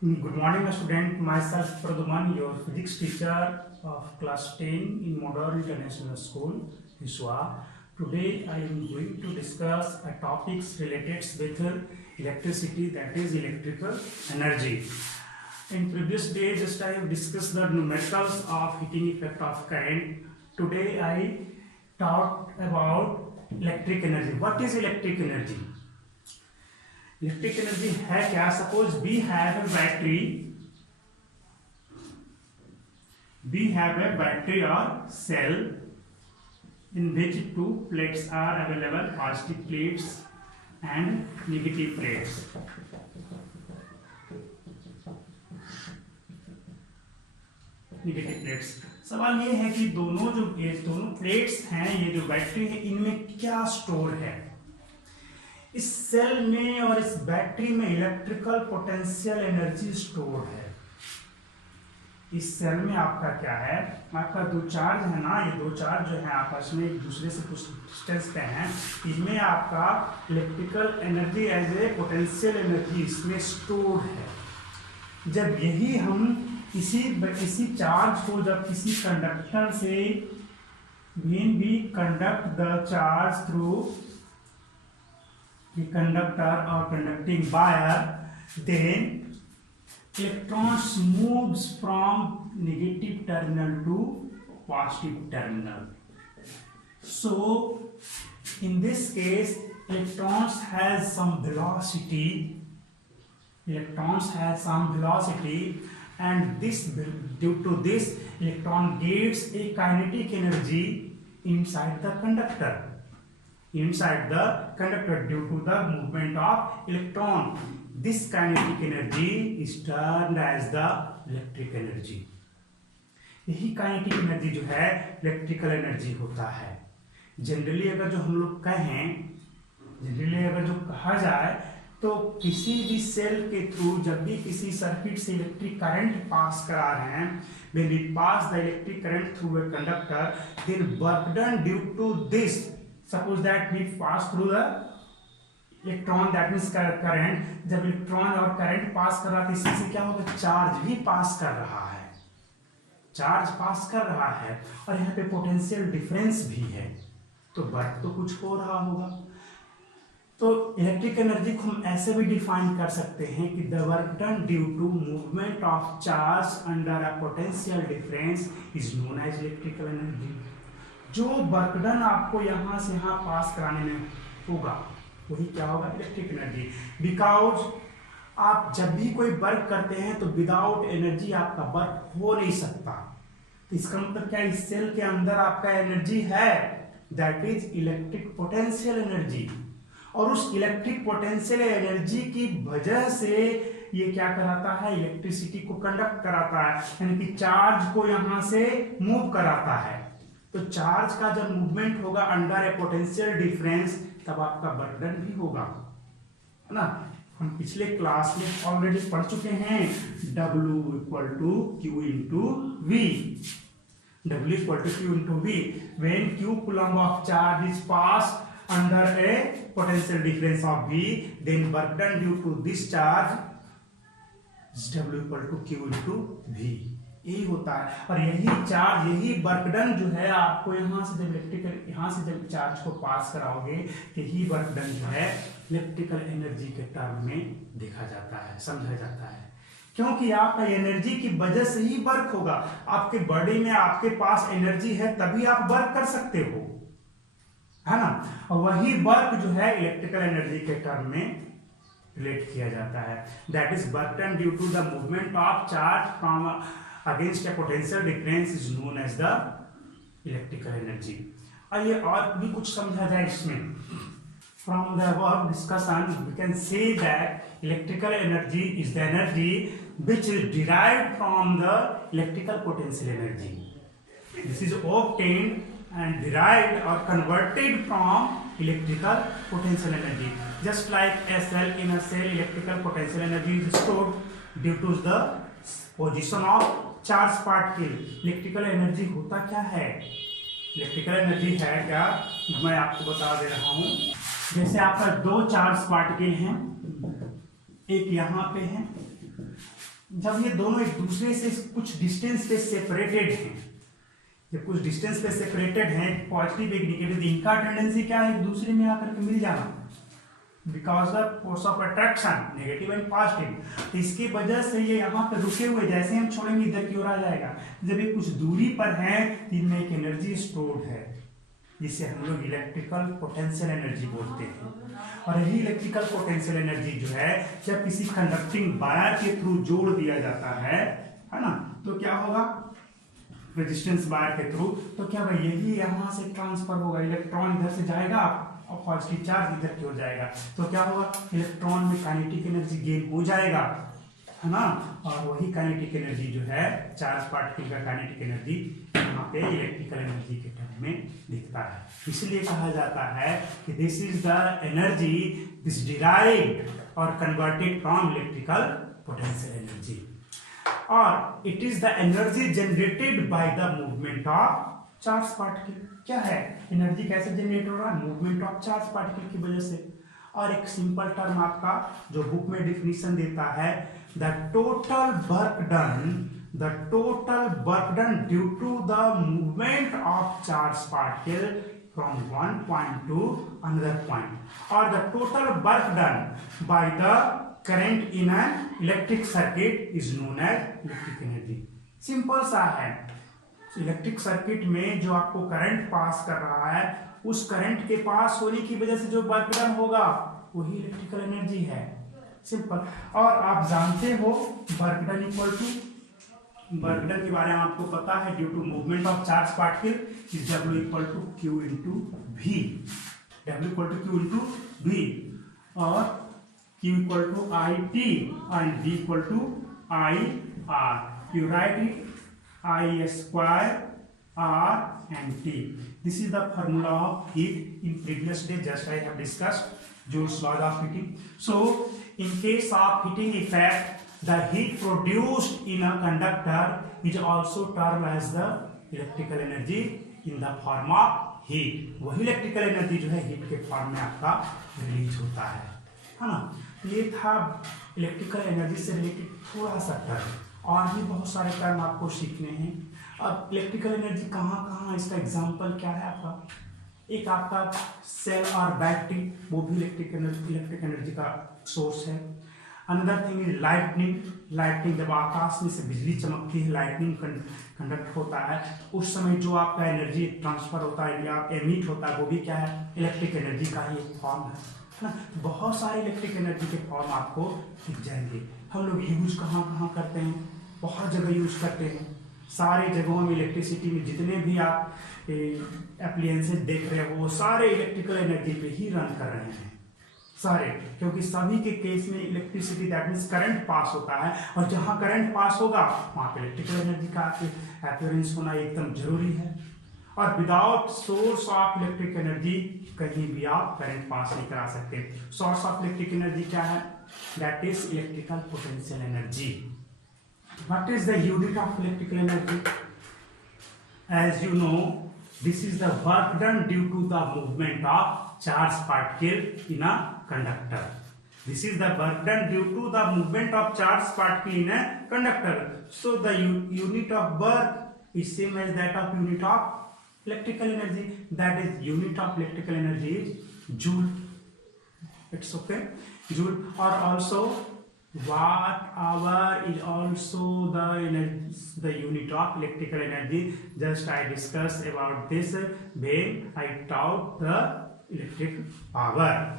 Good morning, student. Myself Praduman, your physics teacher of class 10 in Modern International School, Hiswa. Today, I am going to discuss a topics related with electricity, that is electrical energy. In previous day, just I have discussed the numericals of heating effect of current. Today, I talked about electric energy. What is electric energy? Electric energy है क्या? Suppose we have a battery और cell in which two plates are available, positive plates and negative plates. Negative plates. सवाल ये है कि दोनों plates हैं, ये जो बैटरी है, इनमें क्या स्टोर है? इस सेल में और इस बैटरी में इलेक्ट्रिकल पोटेंशियल एनर्जी स्टोर है। इस सेल में आपका क्या है? आपका दो चार्ज है ना, ये दो चार्ज जो है आपस में एक दूसरे से कुछ डिस्टेंस पे हैं, इनमें आपका electrical energy as a potential energy इसमें स्टोर है। जब यही हम इसी चार्ज को जब किसी कंडक्टर से when we conduct the charge through the conductor or conducting wire, then electrons moves from negative terminal to positive terminal. So in this case, electrons has some velocity, and due to this electron gets a kinetic energy inside the conductor due to the movement of electron. This kinetic energy is termed as the electric energy. यही kinetic energy जो है electrical energy होता है। Generally अगर जो कहा जाए तो किसी भी सेल के थ्रू जब भी किसी सर्किट से इलेक्ट्रिक करंट पास करा रहे हैं, when we pass the electric current through a conductor, then work done due to this, suppose that we pass through the electron, that means current, जब electron और current pass कर रहा है तो इससे क्या होगा? चार्ज भी पास कर रहा है और यहाँ पे पोटेंशियल डिफरेंस भी है, तो वर्क तो कुछ हो रहा होगा। तो इलेक्ट्रिक एनर्जी को हम ऐसे भी डिफाइन कर सकते हैं कि the work done due to movement of charge under a potential difference is known as electrical energy. जो वर्क डन आपको यहाँ से यहाँ पास कराने में होगा वही क्या होगा? Electric energy. बिकॉज आप जब भी कोई वर्क करते हैं तो विदाउट एनर्जी आपका वर्क हो नहीं सकता। तो इसका मतलब क्या? इस सेल के अंदर आपका एनर्जी है, that is electric potential energy, और उस इलेक्ट्रिक पोटेंशियल एनर्जी की वजह से ये क्या कराता है? इलेक्ट्रिसिटी को कंडक्ट कराता है, यानी कि चार्ज को यहां से मूव कराता है। तो चार्ज का जब मूवमेंट होगा अंडर ए पोटेंशियल डिफरेंस, तब आपका वर्क डन भी होगा, है ना। हम पिछले क्लास में ऑलरेडी पढ़ चुके हैं W equal to Q into V। W equal to Q into V when Q coulomb of charge is pass under a potential difference of V, then work done due to this charge is W equal to Q into V। यही होता है, और यही work done जो है आपको यहाँ से जब चार्ज को पास कराओगे, यही वर्क डन जो है इलेक्ट्रिकल एनर्जी के टर्म में देखा जाता है, समझा जाता है। क्योंकि आपका एनर्जी की वजह से ही वर्क होगा। आपके बॉडी में आपके पास एनर्जी है तभी आप वर्क कर सकते हो, है ना। और वही वर्क जो है इलेक्ट्रिकल एनर्जी के टर्म में रिलेट किया जाता है, that is work done due to the movement of charge from against a potential difference is known as the electrical energy. आइए और भी कुछ समझा जाए इसमें। From the above discussion we can say that electrical energy is the energy which is derived from the electrical potential energy. This is obtained and derived or converted from electrical potential energy. Just like a cell, in a cell electrical potential energy is stored due to the position of charge particle. electrical energy होता क्या है? electrical energy है क्या, मैं आपको बता दे रहा हूँ। जैसे आपका दो चार्ज पार्टिकल हैं, एक यहाँ पे है जब ये दोनों एक दूसरे से कुछ डिस्टेंस पे सेपरेटेड हैं, जब कुछ डिस्टेंस पे सेपरेटेड हैं, पॉजिटिव एक नेगेटिव, इनका टेंडेंसी क्या है, एक दूसरे में आकर के मिल जाना, because of force of attraction, negative and positive. तो इसकी वजह से ये यहाँ पे रुके हुए, जैसे हम छोड़ेंगे इधर की ओर आ जाएगा। जब ये कुछ दूरी पर है, इनमें एक एनर्जी स्टोर्ड है, जिसे हम लोग इलेक्ट्रिकल पोटेंशियल एनर्जी बोलते हैं। और यही इलेक्ट्रिकल पोटेंशियल एनर्जी जो है, जब किसी कंडक्टिंग वायर के थ्रू जोड़ दिया जाता है ना, तो क्या होगा, रेजिस्टेंस वायर के थ्रू, तो क्या होगा, यही यहाँ से ट्रांसफर होगा, इलेक्ट्रॉन इधर से जाएगा और पॉजिटिव चार्ज इधर की ओर जाएगा, तो क्या होगा, इलेक्ट्रॉन में काइनेटिक एनर्जी गेन हो जाएगा, है ना। और वही काइनेटिक एनर्जी जो है, चार्ज पार्टिकल का काइनेटिक एनर्जी यहाँ पे इलेक्ट्रिकल एनर्जी के टर्म में दिखता है। इसलिए कहा जाता है कि this is the energy this derived और converted from electrical potential energy, और it is the energy generated by the movement of charge particle. क्या है, एनर्जी कैसे जनरेट हो रहा है, मूवमेंट ऑफ चार्ज पार्टिकल की वजह से। और एक सिंपल टर्म आपका जो बुक में डिफिनीशन देता है, the total work done due to the movement of charge particle from one point to another point, और the total work done by the current in an electric circuit is known as electric energy. Simple सा है, electric circuit में जो आपको current pass कर रहा है, उस करंट के पास होने की वजह से जो वर्क डन होगा वही इलेक्ट्रिकल एनर्जी है, सिंपल। और आप जानते हो work done equal to, work done के बारे में आपको पता है, due to movement of charge particle is W equal to Q into V, W equal to Q into V, और Q equal to IT and V equal to IR। You write it I square R and T. This is the formula of heat. In previous day just I have discussed Joule's law of heating. So in case of heating effect, the heat produced in a conductor is also termed as the electrical energy in the form of heat. वही electrical energy जो है heat के form में आपका release होता है ना। ये था इलेक्ट्रिकल एनर्जी से रिलेटेड थोड़ा सा टर्म, और भी बहुत सारे टर्म आपको सीखने हैं। अब इलेक्ट्रिकल एनर्जी कहाँ कहाँ, इसका एग्जांपल क्या है आपका, एक आपका सेल और बैटरी, वो भी इलेक्ट्रिक एनर्जी का सोर्स है। अनदर थिंग इज लाइटनिंग, जब आकाश में से बिजली चमकती है, लाइटनिंग कंडक्ट होता है, उस समय जो आपका एनर्जी ट्रांसफर होता है या एमिट होता है, वो भी क्या है, इलेक्ट्रिक एनर्जी का ही एक फॉर्म है ना। बहुत सारे इलेक्ट्रिक एनर्जी के फॉर्म आपको दिख जाएंगे। हम लोग यूज कहाँ कहाँ करते हैं, बहुत जगह यूज करते हैं, सारे जगहों में इलेक्ट्रिसिटी में जितने भी आप एप्लियंसेस देख रहे हो, वो सारे इलेक्ट्रिकल एनर्जी पे ही रन कर रहे हैं सारे, क्योंकि सभी के केस में electricity that means current pass होता है, और जहाँ करंट पास होगा वहाँ पे इलेक्ट्रिकल एनर्जी का अपीयरेंस होना एकदम जरूरी है। और without source of electric energy कहीं भी आप करंट पास नहीं करा सकते। सोर्स ऑफ इलेक्ट्रिक एनर्जी क्या है, that is electrical potential energy. What is the unit of electrical energy? As you know, this is the work done due to the movement of charged particle in a conductor. This is the work done due to the movement of charged particle in a conductor. So the unit of work is same as that of unit of electrical energy. That is unit of electrical energy is joule. It's okay, joule. Or also watt hour is also the unit of electrical energy. Just I discussed about this when I taught the electric power.